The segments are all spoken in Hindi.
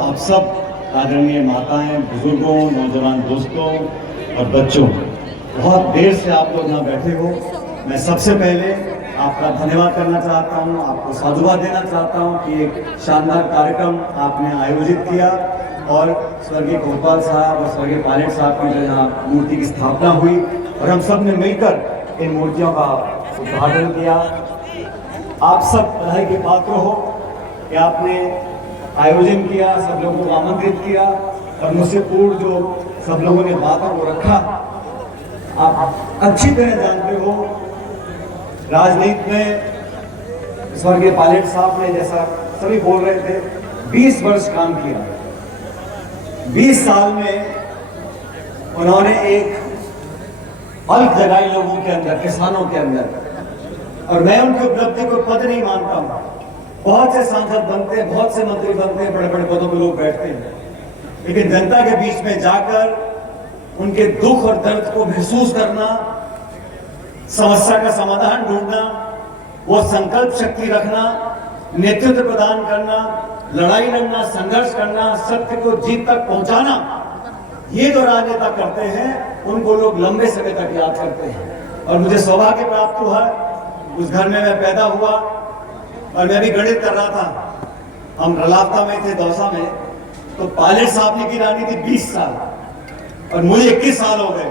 आप सब आदरणीय माताएं, बुजुर्गों, नौजवान दोस्तों और बच्चों, बहुत देर से आप लोग यहाँ बैठे हो। मैं सबसे पहले आपका धन्यवाद करना चाहता हूँ, आपको साधुवाद देना चाहता हूँ कि एक शानदार कार्यक्रम आपने आयोजित किया और स्वर्गीय कोतवाल साहब और स्वर्गीय पायलट साहब की जो यहाँ मूर्ति की स्थापना हुई और हम सब ने मिलकर इन मूर्तियों का उद्घाटन किया। आप सब बधाई के पात्र हो कि आपने आयोजन किया, सब लोगों को आमंत्रित किया और मुझसे पूर्व जो सब लोगों ने बातों को रखा। आप अच्छी तरह जानते हो राजनीति में स्वर्गीय पायलट साहब ने, जैसा सभी बोल रहे थे, 20 वर्ष काम किया। 20 साल में उन्होंने एक पलक जगाई लोगों के अंदर, किसानों के अंदर, और मैं उनकी उपलब्धि को पद नहीं मानता हूं। बहुत से सांसद बनते हैं, बहुत से मंत्री बनते हैं, बड़े बड़े पदों पर लोग बैठते हैं, लेकिन जनता के बीच में जाकर उनके दुख और दर्द को महसूस करना, समस्या का समाधान ढूंढना, वो संकल्प शक्ति रखना, नेतृत्व प्रदान करना, लड़ाई लड़ना, संघर्ष करना, सत्य को जीत तक पहुंचाना, ये जो राजनेता करते हैं उनको लोग लंबे समय तक याद करते हैं। और मुझे सौभाग्य प्राप्त हुआ, उस घर में मैं पैदा हुआ और मैं भी गणित कर रहा था। हम रलावता में थे, दौसा में, तो पायलट साहब ने की राजनीति 20 साल और मुझे 21 साल हो गए।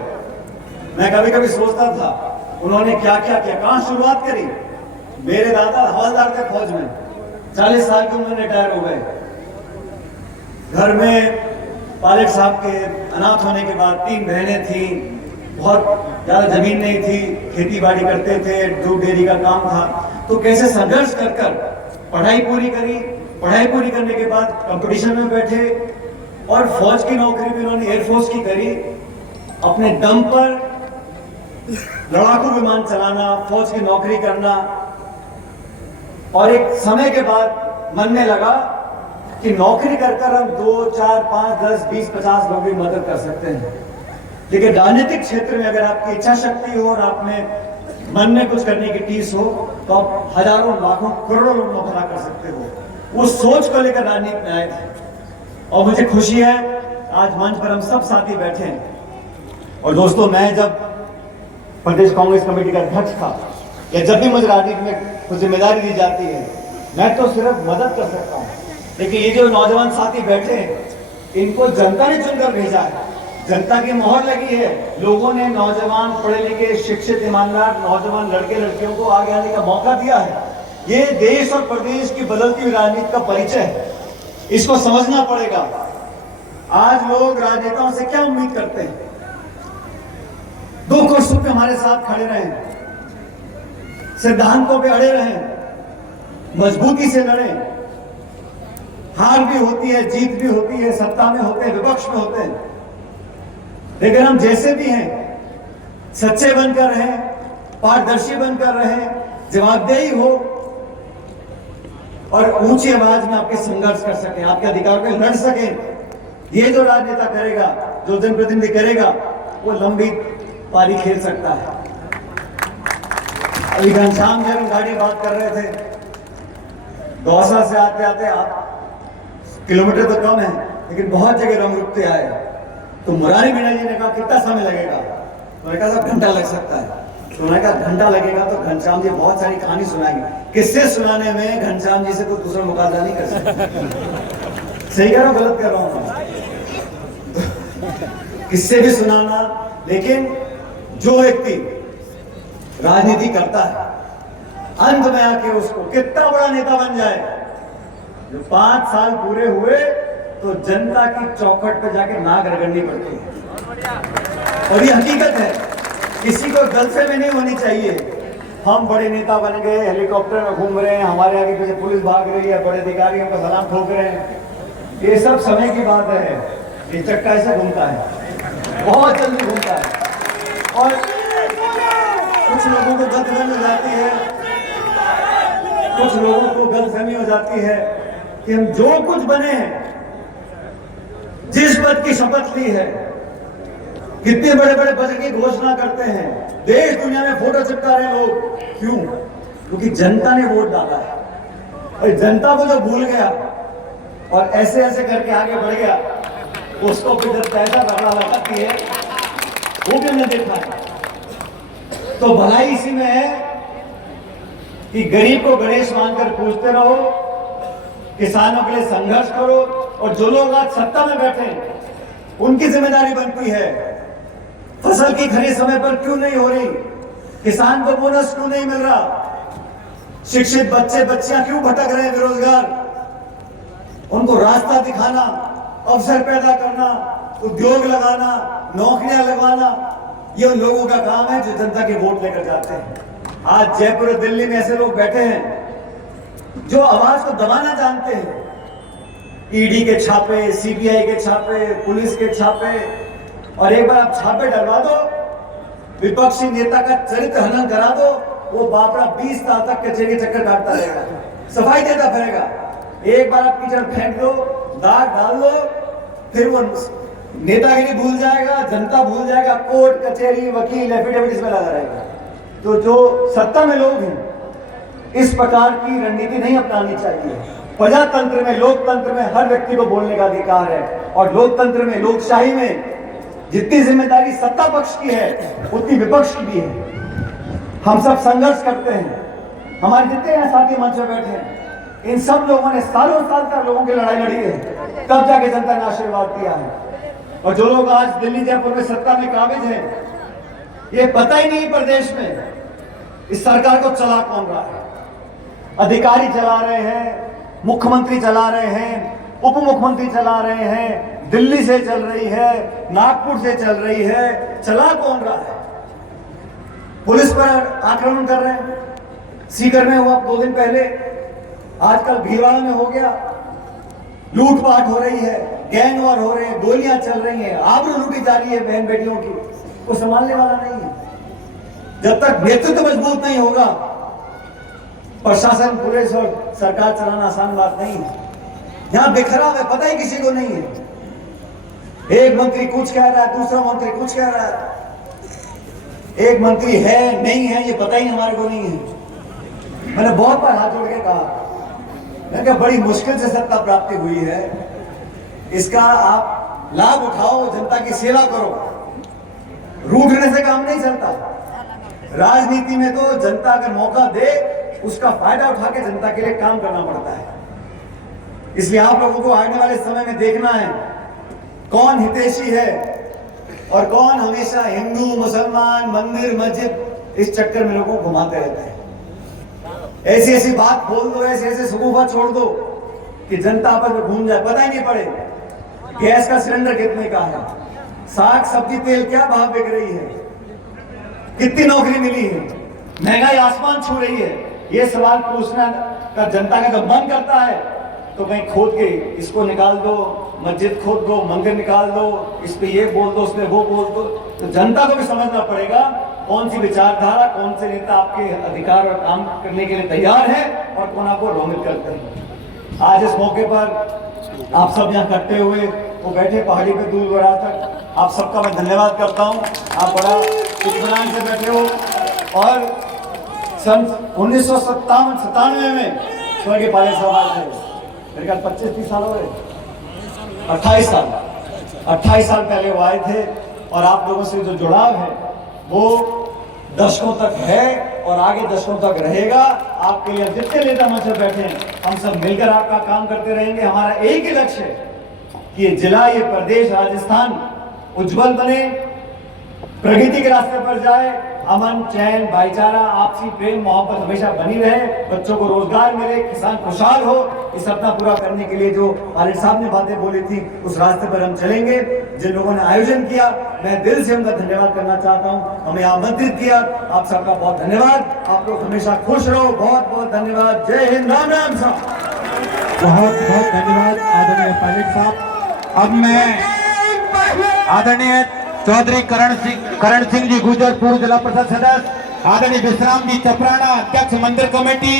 मैं कभी कभी सोचता था उन्होंने क्या क्या किया, कहां शुरुआत करी। मेरे दादा हवलदार थे फौज में, 40 साल की उम्र में रिटायर हो गए। घर में पायलट साहब के अनाथ होने के बाद 3 बहनें थी, बहुत ज्यादा जमीन नहीं थी, खेती बाड़ी करते थे, दूध डेयरी का काम था। तो कैसे संघर्ष कर कर पढ़ाई पूरी करी, पढ़ाई पूरी करने के बाद कंपटीशन में बैठे और फौज की नौकरी भी उन्होंने एयरफोर्स की करी। अपने दम पर लड़ाकू विमान चलाना, फौज की नौकरी करना, और एक समय के बाद मन में लगा कि नौकरी कर कर हम 2, 4, 5, 10, 20, 50 लोगों की मदद कर सकते हैं, लेकिन राजनीतिक क्षेत्र में अगर आपकी इच्छा शक्ति हो और आप में मन में कुछ करने की टीस हो तो आप हजारों, लाखों, करोड़ों लोगों को भला कर सकते हो। उस सोच को लेकर राजनीति में आए थे और मुझे खुशी है आज मंच पर हम सब साथी बैठे हैं। और दोस्तों, मैं जब प्रदेश कांग्रेस कमेटी का अध्यक्ष था या जब भी मुझे राजनीति में कुछ जिम्मेदारी दी जाती है, मैं तो सिर्फ मदद कर सकता हूँ, लेकिन ये जो नौजवान साथी बैठे हैं इनको जनता ने चुनकर भेजा है, जनता की मोहर लगी है। लोगों ने नौजवान, पढ़े लिखे, शिक्षित, ईमानदार नौजवान लड़के लड़कियों को आगे आने का मौका दिया है। ये देश और प्रदेश की बदलती हुई राजनीति का परिचय है, इसको समझना पड़ेगा। आज लोग राजनेताओं से क्या उम्मीद करते हैं? दुख और सुख में हमारे साथ खड़े रहें, सिद्धांतों पे अड़े रहें, मजबूती से लड़ें। हार भी होती है, जीत भी होती है, सत्ता में होते हैं, विपक्ष में होते हैं, लेकिन हम जैसे भी हैं सच्चे बनकर रहें, पारदर्शी बनकर रहें, जवाबदेही हो और ऊंची आवाज में आपके संघर्ष कर सकें, आपके अधिकार पे लड़ सकें। ये जो राजनेता करेगा, जो जनप्रतिनिधि करेगा, वो लंबी पारी खेल सकता है। अभी घनश्याम जी हम गाड़ी बात कर रहे थे, दौसा से आते आते आप किलोमीटर तो कम है लेकिन बहुत जगह रंग रुकते आए, तो मुरारी मीणा जी ने कहा कितना समय लगेगा? तो मैंने कहा घंटा लग सकता है। तो मैंने कहा घंटा लगेगा तो घनश्याम जी बहुत सारी कहानी सुनाएंगे। किससे सुनाने में घनश्याम जी से कोई दूसरा मुकाबला नहीं कर सकता। सही कह रहा हूं, गलत कर रहा हूं? किससे भी सुनाना, लेकिन जो व्यक्ति राजनीति करता है अंत में आके उसको कितना बड़ा नेता बन जाए, जो 5 साल पूरे हुए तो जनता की चौखट पे जाके नाक रगड़नी पड़ती है। और ये हकीकत है, किसी को गलतफहमी नहीं होनी चाहिए। हम बड़े नेता बन गए, हेलीकॉप्टर में घूम रहे हैं, हमारे आगे पीछे पुलिस भाग रही है, बड़े अधिकारियों को सलाम ठोक रहे हैं, ये सब समय की बात है। ये चक्का ऐसे घूमता है, बहुत जल्दी घूमता है, और कुछ लोगों को गलतफहमी हो जाती है, कुछ लोगों को गलतफहमी हो जाती है कि हम जो कुछ बने हैं, जिस पद की शपथ ली है, कितने बड़े बड़े पद की घोषणा करते हैं, देश दुनिया में फोटो चिपका रहे हैं लोग, क्यों? क्योंकि जनता ने वोट डाला है। और जनता को जो भूल गया और ऐसे ऐसे करके आगे बढ़ गया, उसको फिर जब पैसा पकड़ा लगाती है, वो भी हमने देखा है। तो भलाई इसी में है कि गरीब को गणेश मानकर पूजते रहो, किसानों के लिए संघर्ष करो, और जो लोग आज सत्ता में बैठे हैं उनकी जिम्मेदारी बनती है फसल की खरीद समय पर क्यों नहीं हो रही, किसान को बोनस क्यों नहीं मिल रहा, शिक्षित बच्चे बच्चियां क्यों भटक रहे हैं बेरोजगार, उनको रास्ता दिखाना, अवसर पैदा करना, उद्योग लगाना, नौकरियां लगवाना, ये उन लोगों का काम है जो जनता के वोट लेकर जाते हैं। आज जयपुर और दिल्ली में ऐसे लोग बैठे हैं जो आवाज को दबाना जानते हैं। ईडी के छापे, सीबीआई के छापे, पुलिस के छापे, और एक बार आप छापे डलवा दो, विपक्षी नेता का चरित्र हनन करा दो, वो बापरा 20 साल तक कचेरी चक्कर काटता रहेगा, सफाई देता फिरेगा। एक बार आप कीचड़ फेंक दो, दाग डाल दो, फिर वो नेतागिरी भूल जाएगा, जनता भूल जाएगा, कोर्ट कचहरी वकील एफिडेविट इसमें लगा रहेगा। तो जो सत्ता में लोग हैं, इस प्रकार की रणनीति नहीं अपनानी चाहिए। प्रजातंत्र में, लोकतंत्र में हर व्यक्ति को बोलने का अधिकार है, और लोकतंत्र में, लोकशाही में जितनी जिम्मेदारी सत्ता पक्ष की है उतनी विपक्ष की भी है। हम सब संघर्ष करते हैं, हमारे जितने यहाँ साथी मंच में बैठे हैं, इन सब लोगों ने सालों साल तक लोगों की लड़ाई लड़ी है, तब जाके जनता ने आशीर्वाद दिया है। और जो लोग आज दिल्ली जयपुर में सत्ता में काबिज हैं, ये पता ही नहीं प्रदेश में इस सरकार को चला कौन रहा है। अधिकारी चला रहे हैं, मुख्यमंत्री चला रहे हैं, उप मुख्यमंत्री चला रहे हैं, दिल्ली से चल रही है, नागपुर से चल रही है, चला कौन रहा है। पुलिस पर आक्रमण कर रहे हैं, सीकर में हुआ 2 दिन पहले, आजकल भीलवाड़ा में हो गया, लूटपाट हो रही है, गैंग वॉर हो रहे हैं, गोलियां चल रही हैं, आबरू लूटी जा रही है बहन बेटियों की, को संभालने वाला नहीं है। जब तक नेतृत्व मजबूत नहीं होगा, प्रशासन, पुलिस और सरकार चलाना आसान बात नहीं है। यहां बिखराव है, पता ही किसी को नहीं है। एक मंत्री कुछ कह रहा है, दूसरा मंत्री कुछ कह रहा है, एक मंत्री है नहीं है ये पता ही हमारे को नहीं है। मैंने बहुत बार हाथ जोड़ के कहा, मैं क्या बड़ी मुश्किल से सत्ता प्राप्ति हुई है, इसका आप लाभ उठाओ, जनता की सेवा करो। रूठने से काम नहीं चलता। राजनीति में तो जनता अगर मौका दे, उसका फायदा उठा के जनता के लिए काम करना पड़ता है। इसलिए आप लोगों को आने वाले समय में देखना है कौन हितैषी है और कौन हमेशा हिंदू, मुसलमान, मंदिर, मस्जिद इस चक्कर में लोगों को घुमाते रहते हैं। ऐसी ऐसी बात बोल दो, ऐसे ऐसे सुगुफा छोड़ दो कि जनता आपस में घूम जाए, पता ही नहीं पड़े गैस का सिलेंडर कितने का है, साग सब्जी तेल क्या भाव बिक रही है, कितनी नौकरी मिली है, महंगाई आसमान छू रही है। ये सवाल पूछना का जनता का जब मन करता है तो कहीं खोद के इसको निकाल दो, मस्जिद खोद दो, मंदिर निकाल दो, इस पे ये बोल दो, उस पे वो बोल दो। तो जनता को भी समझना पड़ेगा कौन सी विचारधारा, कौन से नेता आपके अधिकार और काम करने के लिए तैयार है और कौन आपको रोमित करते हैं। आज इस मौके पर आप सब यहाँ इकट्ठे हुए, वो बैठे पहाड़ी पे दूर दराज तक, आप सबका मैं धन्यवाद करता हूँ। आप बड़ा इत्मीनान से बैठे हो। और सन 1997 में स्वर्गीय पायलट साहब आए थे, मेरे ख्याल 25-30 साल हो गए, 28 साल पहले वो आए थे। और आप लोगों से जो जुड़ाव है वो दशकों तक है और आगे दशकों तक रहेगा। आपके लिए जितने नेता मंच पर बैठे हैं, हम सब मिलकर आपका काम करते रहेंगे। हमारा एक ही लक्ष्य है कि ये जिला, ये प्रदेश, राजस्थान उज्जवल बने, प्रगति के रास्ते पर जाए, अमन, चैन, भाईचारा, आपसी प्रेम मोहब्बत हमेशा बनी रहे, बच्चों को रोजगार मिले, किसान खुशहाल हो। इस सपना पूरा करने के लिए जो पायलट साहब ने बातें बोली थी, उस रास्ते पर हम चलेंगे। जिन लोगों ने आयोजन किया, मैं दिल से उनका धन्यवाद करना चाहता हूं। हमें आमंत्रित किया, आप सबका बहुत धन्यवाद। आप लोग हमेशा खुश रहो। बहुत बहुत धन्यवाद। जय हिंद, राम राम साहब। बहुत बहुत धन्यवाद आदरणीय पायलट साहब। अब मैं आदरणीय चौधरी करण सिंह जी गुजर, पूर्व जिला परिषद सदस्य, आदरणीय विश्राम जी चपराना, अध्यक्ष मंदिर कमेटी,